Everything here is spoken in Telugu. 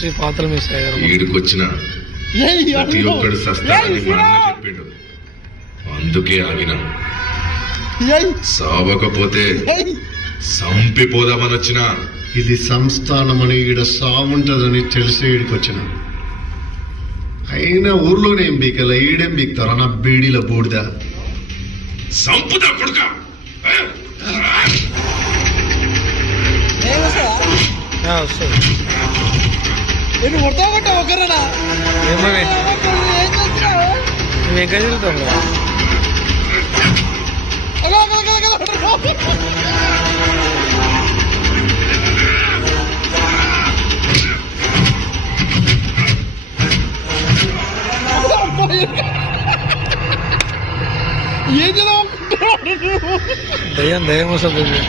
నుంచి పాత్రలు మిస్ అయ్యారు. ఈడుకొచ్చిన ప్రతి ఒక్కడు సస్తానని మా అన్న చెప్పిండు, అందుకే ఆగిన. సావకపోతే సంపిపోదామని వచ్చిన. ఇది సంస్థానమని ఈడ సావుంటదని తెలిసి ఈడికొచ్చిన. అయినా ఊర్లోనే ఏం బీకల, ఈడేం బీక్తారా నా బీడీల బూడిద. సంపుదా కొడుక. వస్తుంది మేము ఎక్కడ తిరుగుతాం కదా. దయ్యం దయ్యం వస్తుంది.